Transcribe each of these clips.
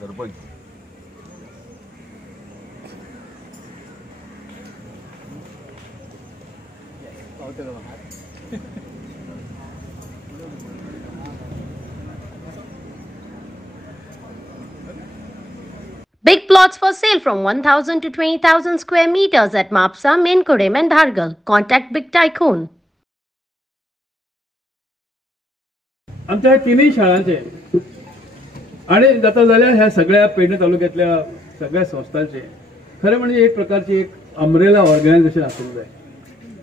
Sarpanch Big plots for sale from 1,000 to 20,000 square meters at Mapsa, Menkodem and Dhargal. Contact Big Tycoon. आमच्या तिन्ही शाळांचे आणि जाता जाल्यार ह्या सगळ्या पेडणे तालुक्यातल्या सगळ्या संस्थांचे खरे म्हणजे एक प्रकारची एक अम्ब्रेला ऑर्गनायझेशन आसूंक जाय.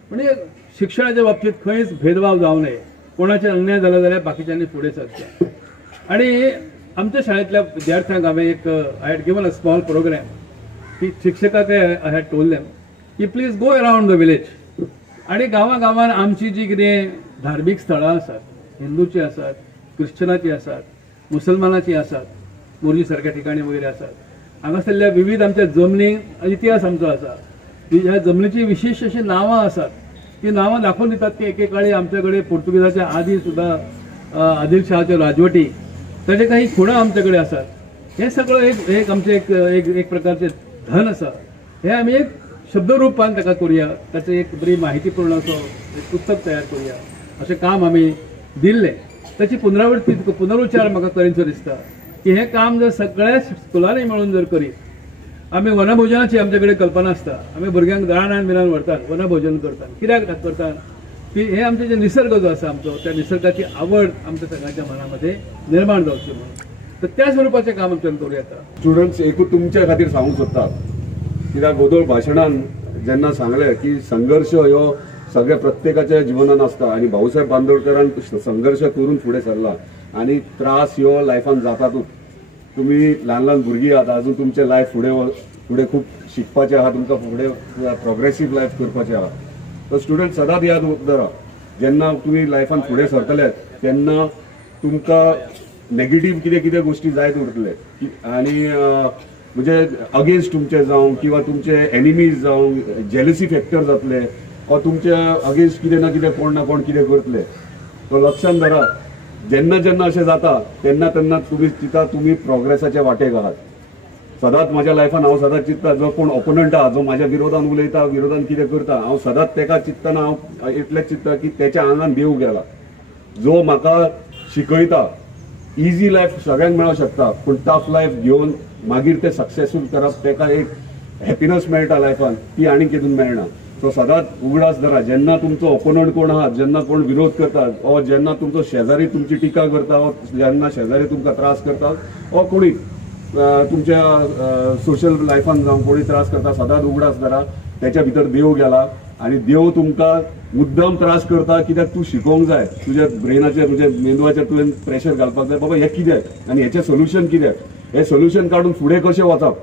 म्हणजे शिक्षणाच्या बाबतीत खंयच भेदभाव जावं नये, कोणाचे अन्याय झाला जाल्यार बाकीच्यांनी फुडें सरचें. आणि आमच्या शाळेतल्या विद्यार्थ्यांक हांवें एक I had given a small programme की शिक्षकाक आय हॅड टोल्ड देम की please go around the village आणि गांवां आमची जी कितें धार्मीक स्थळां आसात, हिंदूची आसात, क्रिश्चनाची आसात, मुसलमानाची आसात, मोरजी सारख्या ठिकाणी वगैरे आसात, हांगासरल्या विविध आमच्या जमनी इतिहास आमचो आसा. ह्या जमनीची विशेष अशी नांवां आसात. ती नांवां दाखोवन दितात की एकेकाळी आमच्याकडे पोर्तुगीजाच्या आदी सुद्धा आदिलशहाच्यो राजवटी त्याचे काही खुणा आमच्याकडे असतात. हे सगळं एक आमचे एक प्रकारचे धन आसा. हे आम्ही एक शब्दरूपान ताका करूया, त्याचं एक बरी माहितीपूर्ण असं एक पुस्तक तयार करूया असे काम आम्ही दिल्ले. त्याची पुनरुच्चार म्हाका करीनसो दिसता की हे काम जर सगळ्या स्कुलांनी मिळून जर करीत, आम्ही वनभोजनाची आमच्याकडे कल्पना असता. आम्ही भुरग्यांक रानान बिनान व्हरतात, वनभोजन करतात. कित्याक करतात की हे आमचे जे निसर्ग जो आसा आमचो, त्या निसर्गाची आवड आमच्या सगळ्यांच्या मनामध्ये निर्माण जावची म्हणून. तर त्या स्वरूपाचे काम आमच्यान करूं येता. स्टुडंट्स एकूच तुमच्या खातीर सांगूंक सोदतात कित्याक गोदोळ भाशणान जेन्ना सांगलें की संघर्श ह्यो सगळ्या प्रत्येकाच्या जिवनान आसता आणि भाऊसाहेब बांदोडकरान संघर्ष करून फुडें सरला आणि त्रास ह्यो लायफान जातातूच. तुम्ही ल्हान भुरगीं आहात, अजून तुमचे लायफ फुडें खूब शिकपाचें आहा, तुमकां फुडें प्रोग्रेसीव लायफ करपाचें आहा. तर स्टुडंट सदांच याद दवरा जेन्ना तुम्ही लायफान फुडें सरतले तेन्ना तुमकां नेगेटीव कितें गोष्टी जायत उरतले आणि म्हणजे अगेन्स्ट तुमचे जावं किंवा तुमचे एनिमीज जावं, जेलसी फॅक्टर जातले वा तुमच्या अगेन्स्ट कितें ना कितें कोण ना कोण कितें करतले. तो लक्षात धरा. जेन्ना अशें जाता तेन्ना तुम्ही चिंता तुमी प्रोग्रेसाच्या वाटेक आहात. सदांच माझ्या लायफान हांव सदांच चिंतता जो कोण ओपोनंट आहा, जो माझ्या विरोधान उलयता, विरोधान कितें करता, हांव सदांच तेका चिंततना हांव इतलेंच चिंतता की तेच्या आंगान देव गेला. जो म्हाका शिकयता इजी लायफ सगळ्यांक मेळूंक शकता, पूण टफ लायफ घेवन मागीर ते सक्सेसफूल करप तेका एक हॅपीनेस मेळटा लायफान, ती आनी कितून मेळना. सो सदांच उगडास धरा. जेन्ना तुमचो ओपोनंट कोण आहात, जेन्ना कोण विरोध करता, वा जेन्ना तुमचो शेजारी तुमची टिका करता, वा जेन्ना शेजारी तुमकां त्रास करता, वा कोणी तुमच्या सोशल लायफान जावं कोणी त्रास करता, सदांच उगडास धरा. त्याच्या भितर देव गेला आणि देव तुमकां मुद्दम त्रास करता कित्याक तूं शिकोवंक जाय. तुज्या ब्रेनाचेर, तुज्या मेंदवाचेर तुवें प्रेशर घालपाक जाय. बाबा हें कितें आनी हेचें सोल्युशन कितें, हें सोल्युशन काडून फुडें कशें वचप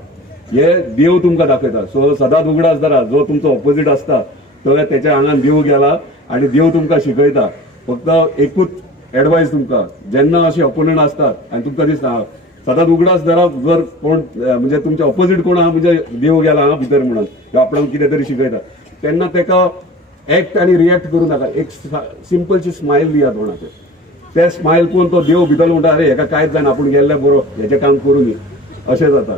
हे देव तुमकां दाखयता. सो सदांच उगडास धरा. जो तुमचो ऑपोजीट आसता जाल्यार तेच्या आंगान देव गेला आणि देव तुमकां शिकयता. फक्त एकूच एडवायस तुमकां, जेन्ना अशे ऑपोनंट असतात आनी तुमकां दिसता सदांच उगडास धरा. जर कोण म्हणजे तुमच्या ऑपोजीट कोण आहा म्हणजे देव गेला हांगा भितर म्हणून, आपणाक कितें तरी शिकयता, तेन्ना तेका एक्ट आनी रिएक्ट करूं नाका. एक सिंपलशी स्मायल दिया तोंडाचेर. ते स्मायल पळोवन तो देव भितर म्हणटा अरे हेका कांयच जायना, आपूण गेल्ले बरो, हेचें काम करूं न्ही, अशें जाता.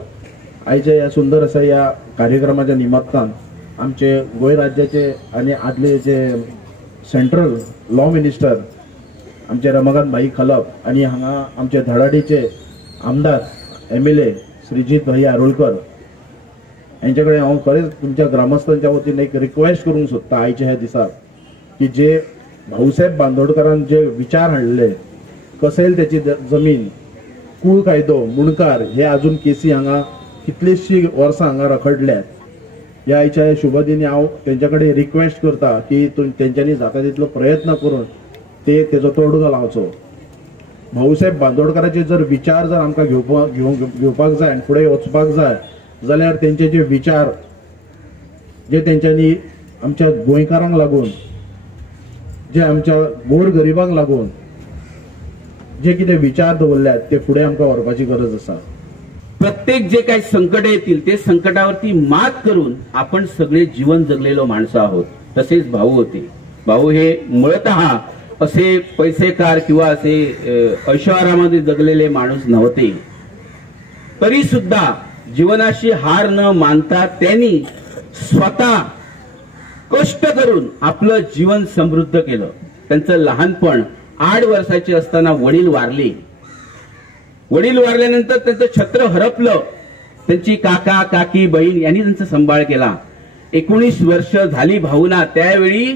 आयच्या या सुंदर अशा या कार्यक्रमाच्या निमित्तान आमचे गोंय राज्याचे आणि आदले जे सेंट्रल लॉ मिनिस्टर आमचे रमाकांत भाई खलप आणि हांगा आमचे धडाडीचे आमदार MLA श्रीजित भाई आरोळकर यांच्याकडे हांव खरेंच तुमच्या ग्रामस्थांच्या वतीन एक रिक्वेस्ट करूंक सोदता आयच्या ह्या दिसाक की जे भाऊसाहेब बांदोडकरान जे विचार हाडले, कसेल त्याची जमीन, कुळ कायदो, मुणकार हे अजून केसी हांगा कितलीशी वर्सां हांगा रखडल्यात. ह्या आयच्या शुभदिनी हांव तेंच्याकडे रिक्वेस्ट करता की तेंच्यांनी जाता तितलो प्रयत्न करून तेजो तोडगो लावचो. भाऊसाहेब बांदोडकरांचे जर विचार जर आमकां घेवपाक जाय आनी फुडें वचपाक जाय जाल्यार तेंचे जे विचार जे तेंच्यांनी आमच्या गोंयकारांक लागून, जे आमच्या गोर गरिबांक लागून जे कितें विचार दवरल्यात ते फुडें आमकां व्हरपाची गरज आसा. प्रत्येक जे काही संकट येतील ते संकटावरती मात करून आपण सगळे जीवन जगलेलो माणसं आहोत. तसेच भाऊ होते. भाऊ हे मुळतः असे पैसेकार किंवा असे ऐशोआरामामध्ये जगलेले माणूस नव्हते. तरी सुद्धा जीवनाशी हार न मानता त्यांनी स्वतः कष्ट करून आपलं जीवन समृद्ध केलं. त्यांचं लहानपण 8 वर्षाचे असताना वडील वारले. वडील वारल्यानंतर त्यांचं छत्र हरपलं. त्यांची काका काकी बहीण यांनी त्यांचा सांभाळ केला. 19 वर्ष झाली भाऊना. त्यावेळी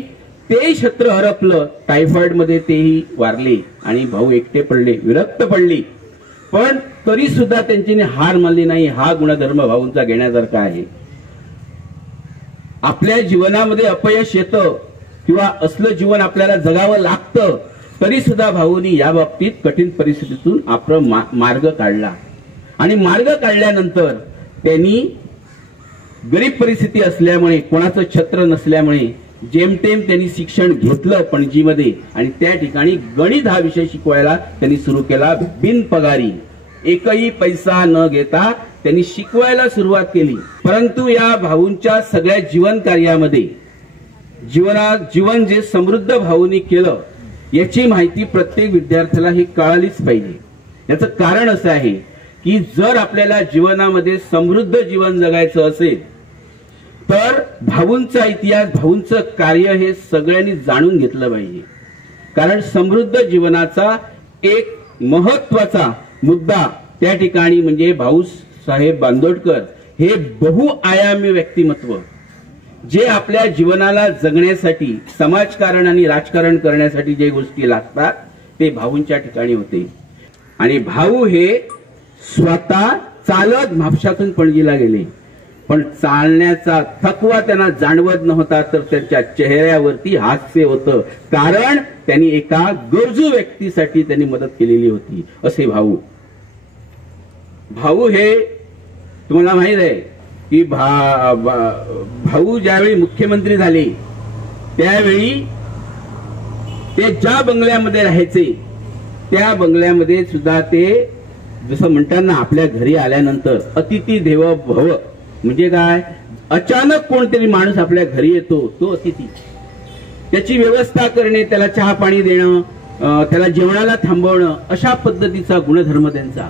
ते छत्र हरपलं. टायफॉइड मध्ये तेही वारले आणि भाऊ एकटे पडले, विरक्त पडली. पण तरी सुद्धा त्यांची हार मानली नाही. हा गुणधर्म भाऊंचा घेण्यासारखा आहे. आपल्या जीवनामध्ये अपयश येतं किंवा असलं जीवन आपल्याला जगावं लागतं, तरी सुद्धा भाऊनी या बाबतीत कठीण परिस्थितीतून आपला मार्ग काढला. आणि मार्ग काढल्यानंतर त्यांनी गरीब परिस्थिती असल्यामुळे, कोणाचं छत्र नसल्यामुळे जेमतेम त्यांनी शिक्षण घेतलं पणजीमध्ये. आणि त्या ठिकाणी गणित हा विषय शिकवायला त्यांनी सुरू केला. बिनपगारी, एकही पैसा न घेता त्यांनी शिकवायला सुरुवात केली. परंतु या भाऊंच्या सगळ्या जीवन कार्यामध्ये जीवन जे समृद्ध भाऊंनी केलं याची माहिती प्रत्येक विद्यार्थ्याला ही कळालीच पाहिजे. याचं कारण असं आहे की जर आपल्याला जीवनामध्ये समृद्ध जीवन जगायचं असेल तर भाऊंचा इतिहास, भाऊंचं कार्य हे सगळ्यांनी जाणून घेतलं पाहिजे. कारण समृद्ध जीवनाचा एक महत्वाचा मुद्दा त्या ठिकाणी म्हणजे भाऊसाहेब बांदोडकर हे बहुआयामी व्यक्तिमत्व, जे आपल्या जीवनाला जगण्यासाठी समाजकारण आणि राजकारण करण्यासाठी जे गोष्टी लागतात ते भाऊंच्या ठिकाणी होते. आणि भाऊ हे स्वतः चालत म्हापशातून पणजीला गेले. पण चालण्याचा थकवा त्यांना जाणवत नव्हता, तर त्यांच्या चेहऱ्यावरती हास्य होतं. कारण त्यांनी एका गरजू व्यक्तीसाठी त्यांनी मदत केलेली होती. असे भाऊ हे तुम्हाला माहित आहे की भाऊ ज्यावेळी मुख्यमंत्री झाले त्यावेळी ते ज्या बंगल्यामध्ये राहायचे त्या बंगल्यामध्ये सुद्धा ते जसं म्हणतात ना, आपल्या घरी आल्यानंतर अतिथी देवो भव म्हणजे काय, अचानक कोणतरी माणूस आपल्या घरी येतो तो अतिथी, त्याची व्यवस्था करणे, त्याला चहा पाणी देणं, त्याला जेवणाला थांबवणं, अशा पद्धतीचा गुणधर्म त्यांचा.